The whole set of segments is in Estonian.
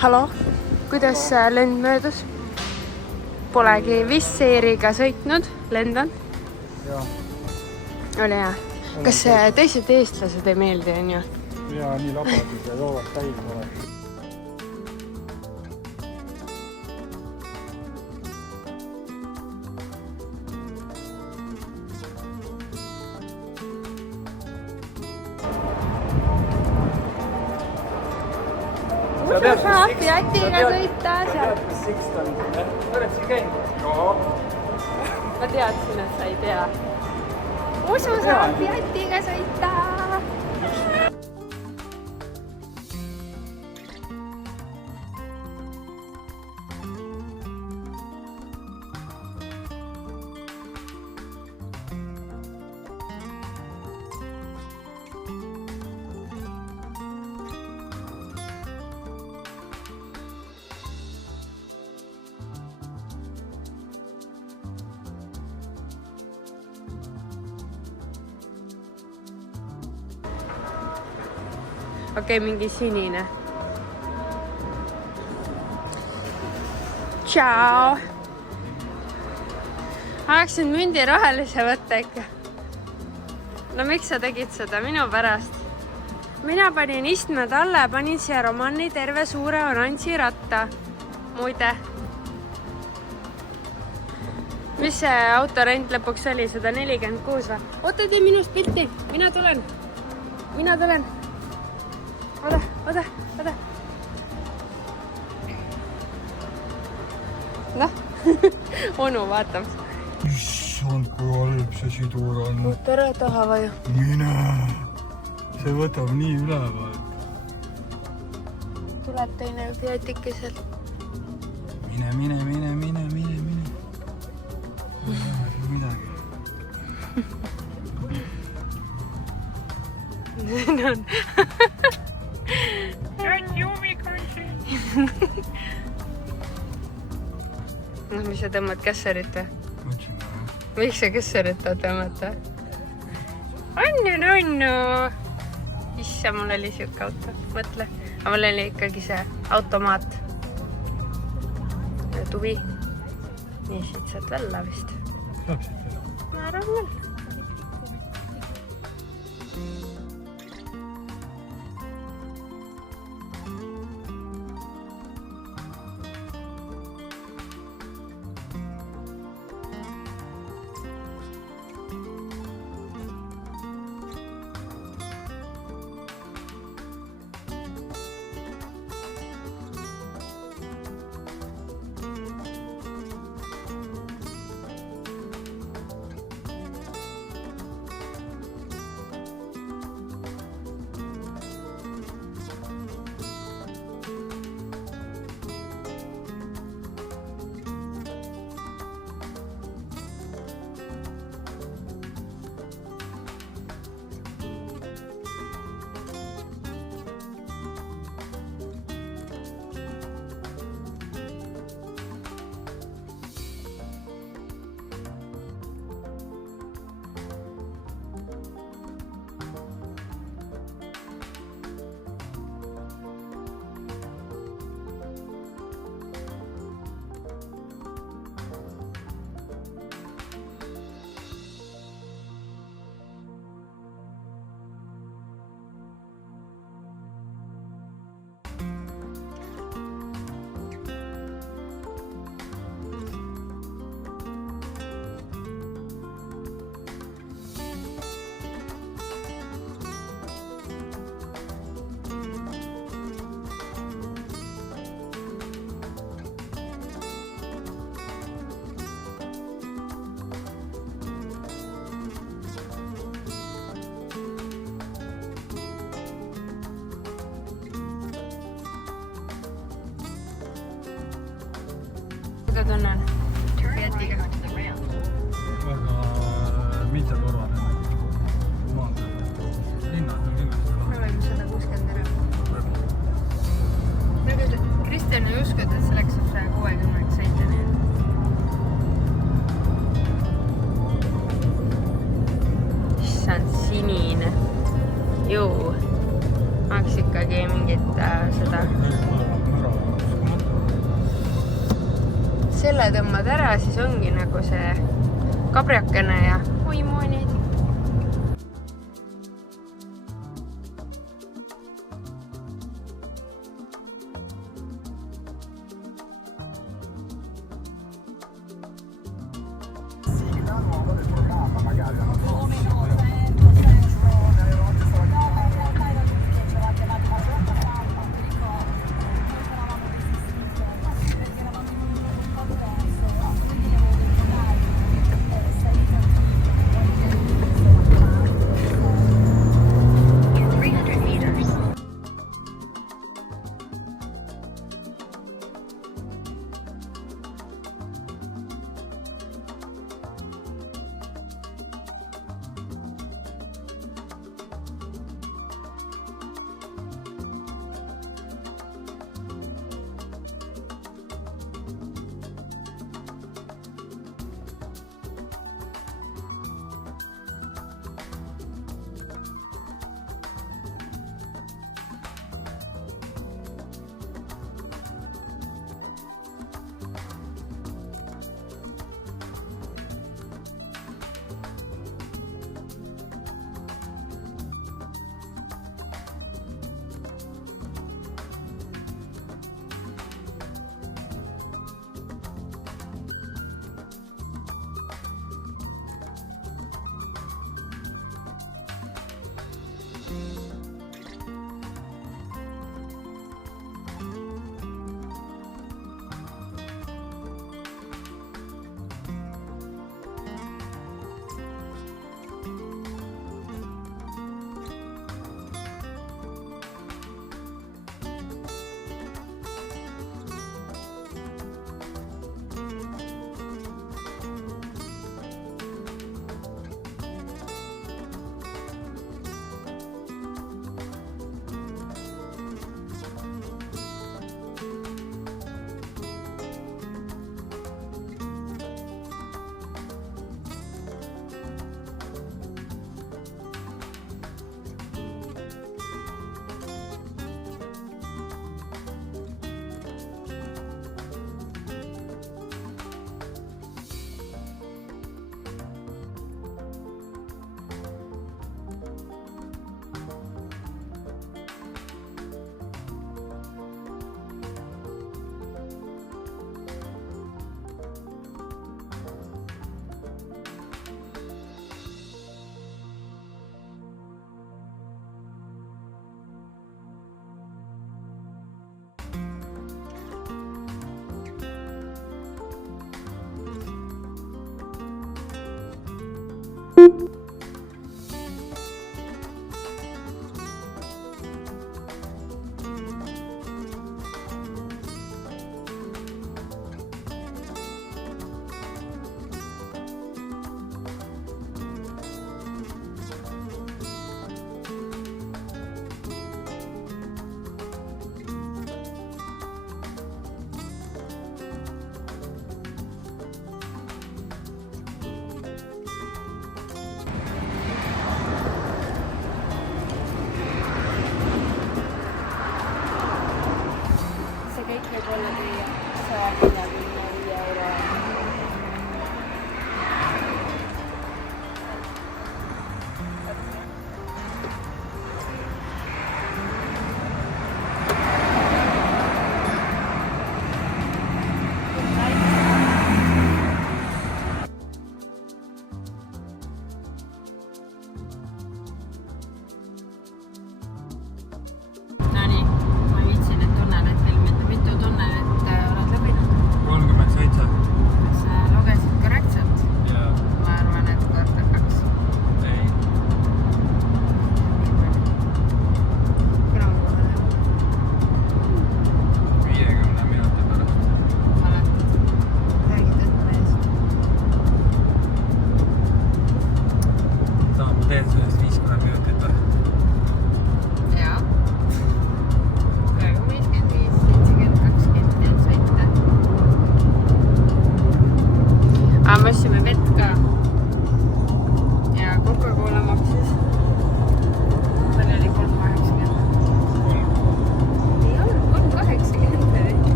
Hallo, kuidas lend möödus? Polegi vist seeriga sõitnud, lendan. Jaa. Oli hea. Kas teised eestlased ei meeldi, on ju? Jaa, nii labadid ja joovad täis pole. Usu saab Fiatiga sõita seal. Tead, mis Sixton on? Oled siin käinud? Joo. Ma teadsin, et sa ei tea. Usu saab Fiatiga sõita. Okei, mingi sinine. Tšau! Tahaksin mündi rohelise võtta ikka. No miks sa tegid seda? Minu pärast. Mina panin istmed alla ja panin siia Romani terve suure oranži ratta. Muide. Mis see autorent lõpuks oli? 146 või? Oota, tee minust pilti. Mina tulen. Oda. Noh, onu vaatab. Issand, kui halb see sidur on. Tere taha vaju. Mine. See võtab nii üleval. Tuleb teine Fiatikesel. Mine. Midagi. No, mis sa tõmbad kässerit või? Miks sa kässerit tõmmata? Annu. Issa, mul oli siuke auto. Mõtle. Aga mul oli ikkagi see automaat. Tuvi. Nii siit saad välja vist. Saab siit välja? Ma arvan küll. Mida tunnen Fiatiga? Väga mitteturvaline. Linnad on kindlasti Me võime 160 ära. Kristjan ei uskunud, et see läks 160 sõita. Issand, sinine. Juu. Maks ikkagi mingit seda. selle tõmbad ära, siis ongi nagu see kabriakene ja oi moonid.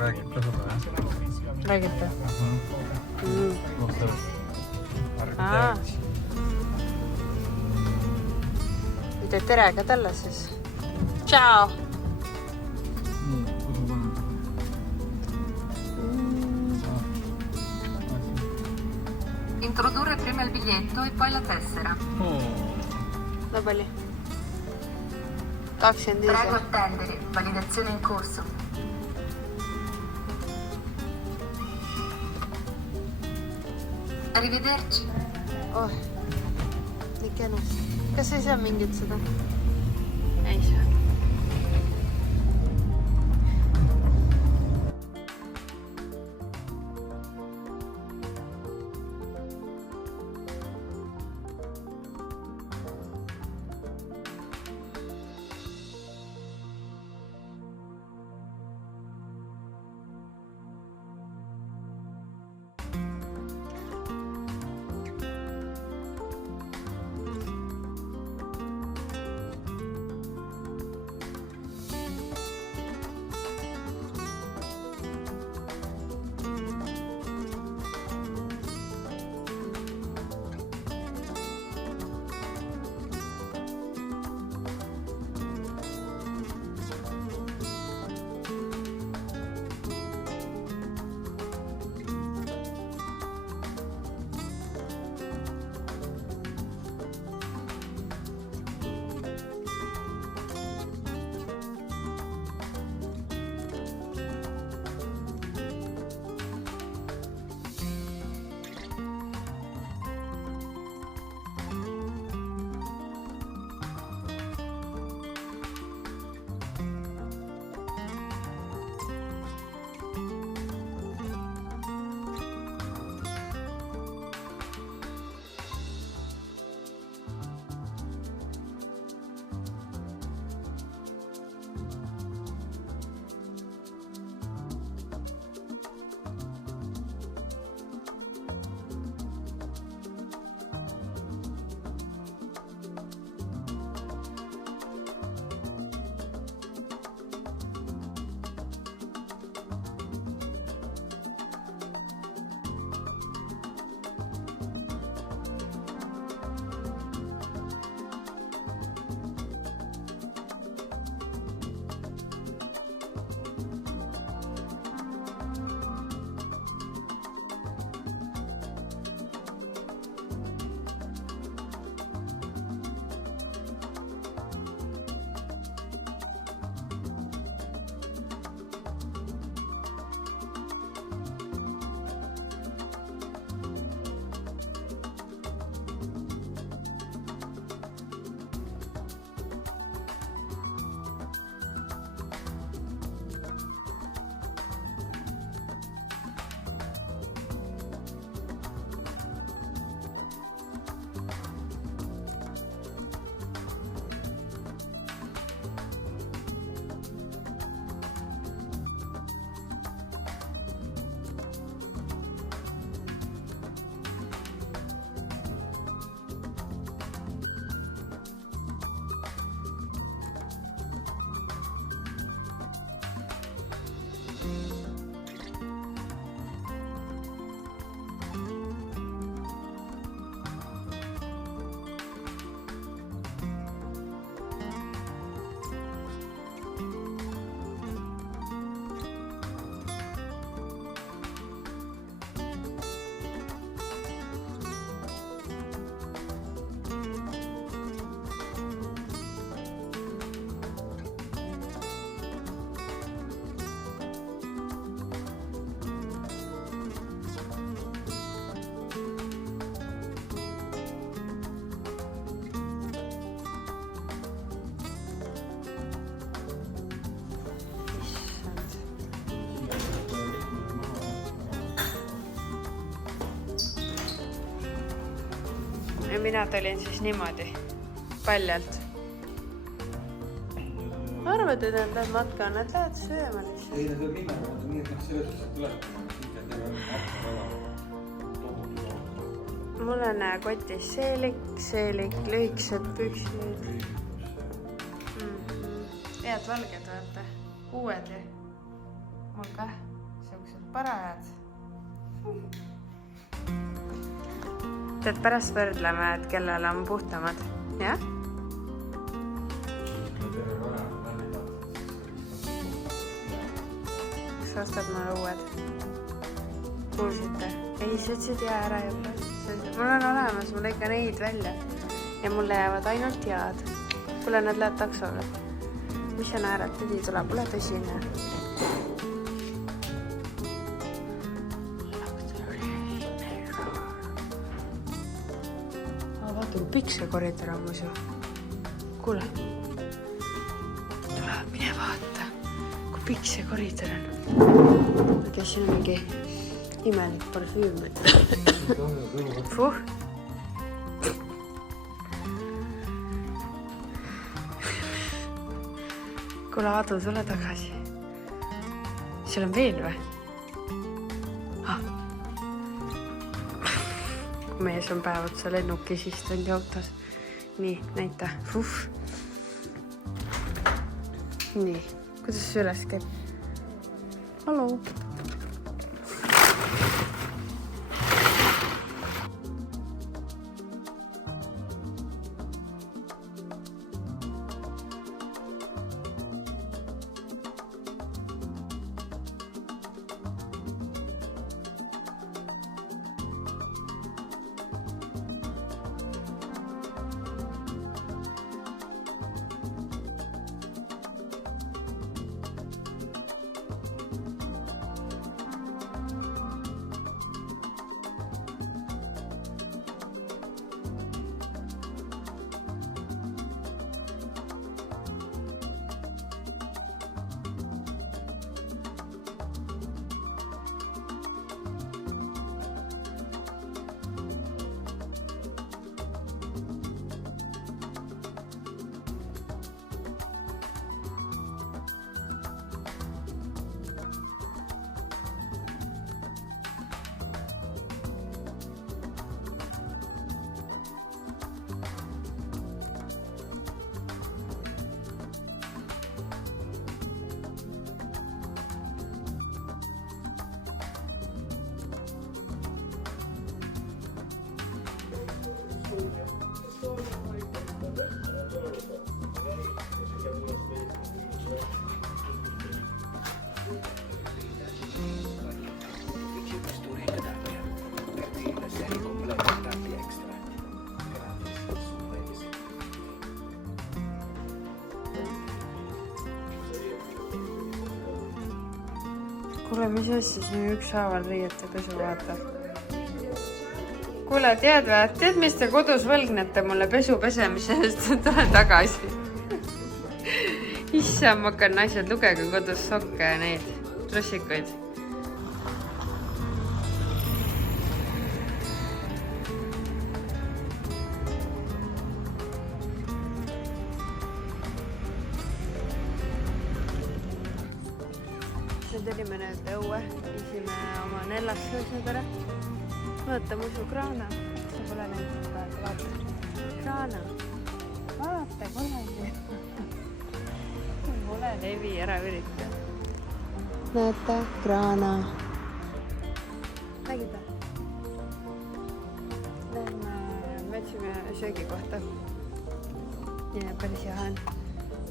räägib ka sulle, jah? Räägite? Arhitekt. Ütle tere ka talle siis. Ciao! Nii, kuhu paneme? Introdurre prima il biglietto e poi la tessera. No palju? 25. Prego attendere, validazione in corso. Arrivederci. Oh, nii kenus. Kas ei saa mingit seda? Ei saa. Ja mina tulin siis niimoodi, paljalt. Arvad, et nad läheb matka, nad lähevad sööma lihtsalt. Ei, nad läheb minna, nii et selles tuleb. Mul on kotis seelik, lühikesed püksid. Head valged, vaata. Uued. mul ka siuksed parajad. Tead, pärast võrdleme, et kellel on puhtamad, jah? Kas ostad mulle uued? Kuulsite? Ei, sa ütlesid jää ära juba. Mul on olemas, mul ikka neid välja. Ja mulle jäävad ainult head. Kuule, nad lähevad taksole. Mis sa naerad? Tüdi tuleb, ole tõsine. Vaata, kui pikk see koridor on muidu. Kuule. Tule, mine vaata. Kui pikk see koridor on. Kes siin on mingi imelik parfüüm. Puh. Kuule, Aadu, tule tagasi. Seal on veel või? Kui mees on päev otsa lennukis istunud autos. Nii, näita. Nii, kuidas see üles käib? Hallo. Kuule, mis asja siin ükshaaval riiete pesu vaatab? Kuule, tead, mis te kodus võlgnete mulle pesu pesemise eest? Tule tagasi. Issam, ma hakkan naised, lugege kodus sokke ja neid trussikuid. Tulime nüüd õue, isime oma nellasõõsad ära. Vaata, mu su kraana. See pole näinud praegu, vaata. Kraana. Vaata, kolegi. Mule levi ära ürita. Näete, kraana. Nägid või? Me otsime söögi kohta. Ja päris hea on.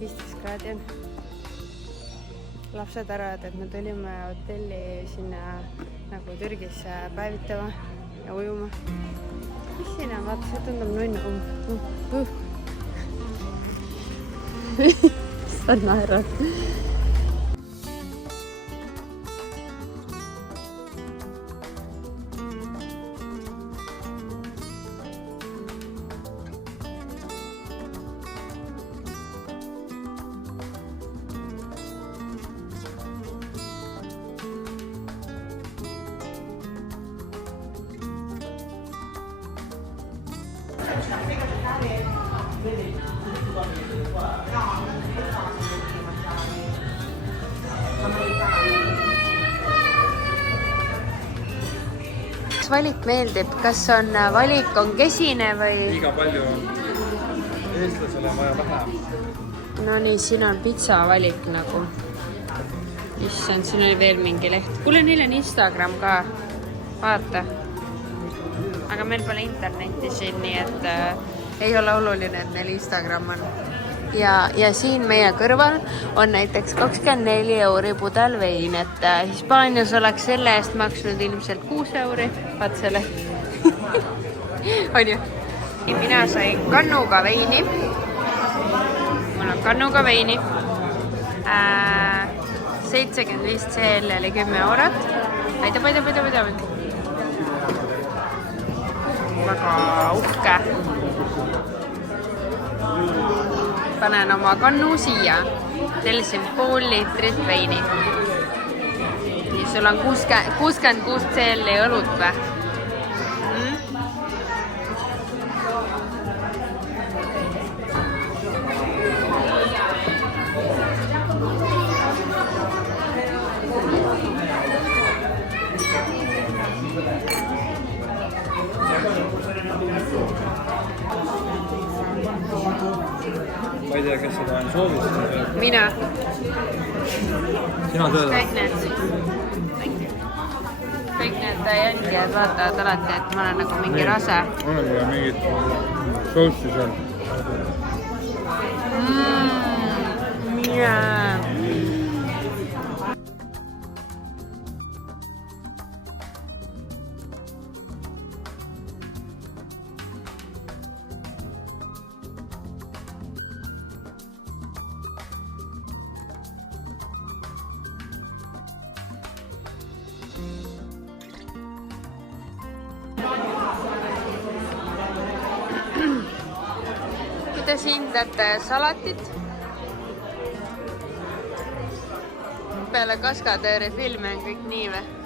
15 kraadi on. Lapsed arvavad, et me tulime hotelli sinna nagu Türgis päevitama ja ujuma. Mis siin on? Vaata, see tundub nunnu. Sa naerad. Kas valik meeldib? Kas on valik on kesine või? Liiga palju on. Eestlasel on vaja vähem. No nii, siin on pitsa valik nagu. issand, siin oli veel mingi leht. Kuule, neil on Instagram ka. Vaata. Aga meil pole internetti siin, nii et ei ole oluline, et neil Instagram on. Ja siin meie kõrval on näiteks 24 euri pudel vein, et Hispaanias oleks selle eest maksnud ilmselt 6 euri. Vaat selle. On ju? Mina sain kannuga veini. Mul on kannuga veini. 75 CL oli 10 eurot. Paida. Väga uhke. Panen oma kannu siia. Tellisin pool liitrit veini. Nii, sul on 66 CL õlut või? Ma ei tea, kes seda on soovitanud. Mina. Sina sööd? Kõik need jälgijad vaatavad alati, et ma olen nagu mingi rase. Olen küll mingit soussi seal. Kuidas hindate salatit? Peale kaskadööri filmi on kõik nii või?